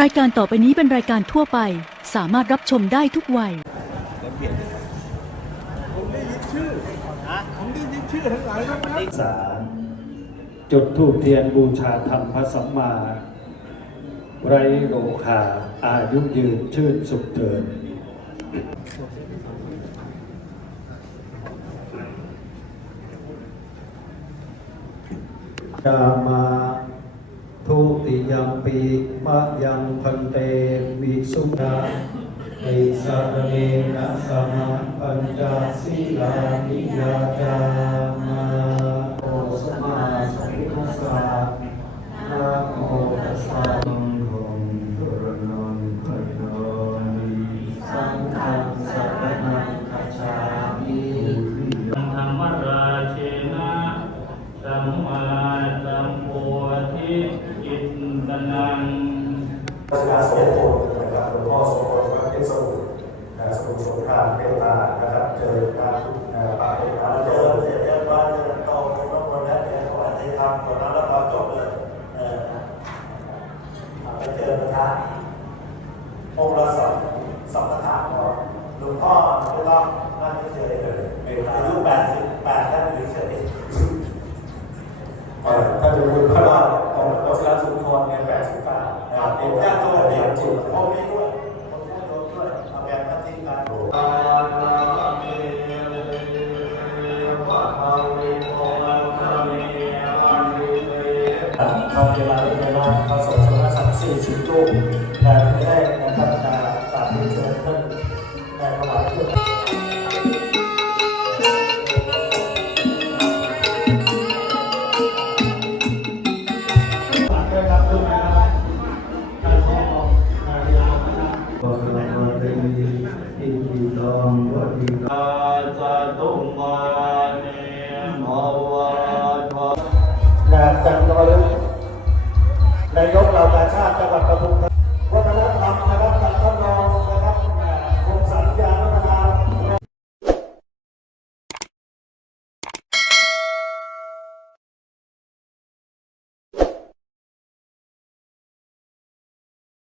รายการต่อไปนี้เป็นรายการทั่วไป สามารถรับชมได้ทุกวัย ผมได้ยินชื่อผมได้ยินชื่อทั้งหลายทั้งนั้นสาจุดทูปเทียนบูชาธรรมพระสัมมา ไรโรคา อายุยืนชื่นสุขเถิดกามา ทุติยมปีมะยังพันเตวิสุดาเอสะเนนะสัมปัญจศีลานิยาจามาโอสมาสุทธัสสะนะโมตัสสังคงสรนังคัจฉามิสังฆังสรนังคัจฉามิธรรมรา ตนังราชการสมโภชนะครับหลวงพ่อสมโภชวัดเพชรสมุทรนะสมุทรสงครามเมตตานะครับเจริญครับเอ่อปากเป็นพระเจริญเจเรียบร้อยเจริญโตเป็นะคนแล้วเนี่ยเขาอธิษฐานคนนั้นแล้วพอจบเลยเออเอาไปเจอพระธาองค์ละสองสองพระธาตุพอหลวงพ่อไม่ต้องนั่งเฉยๆเลยอายุแปดสิบแปด พูดพระรอดของหลวงศิลาสุนทรเนี่ยแปดสิบเก้านะครับเป็นญาติตัวเดียวจริงพ่อมีด้วยผมพูดโดนด้วยเอาแบบพัฒนาการทำเวลาเวลาผสมสารสัตว์สี่สิบลูกแต่ไม่ได้ ตุมานิมวาทวนาจันทร์นายกเหล่ากาชาติจังหวัดปทุมธานี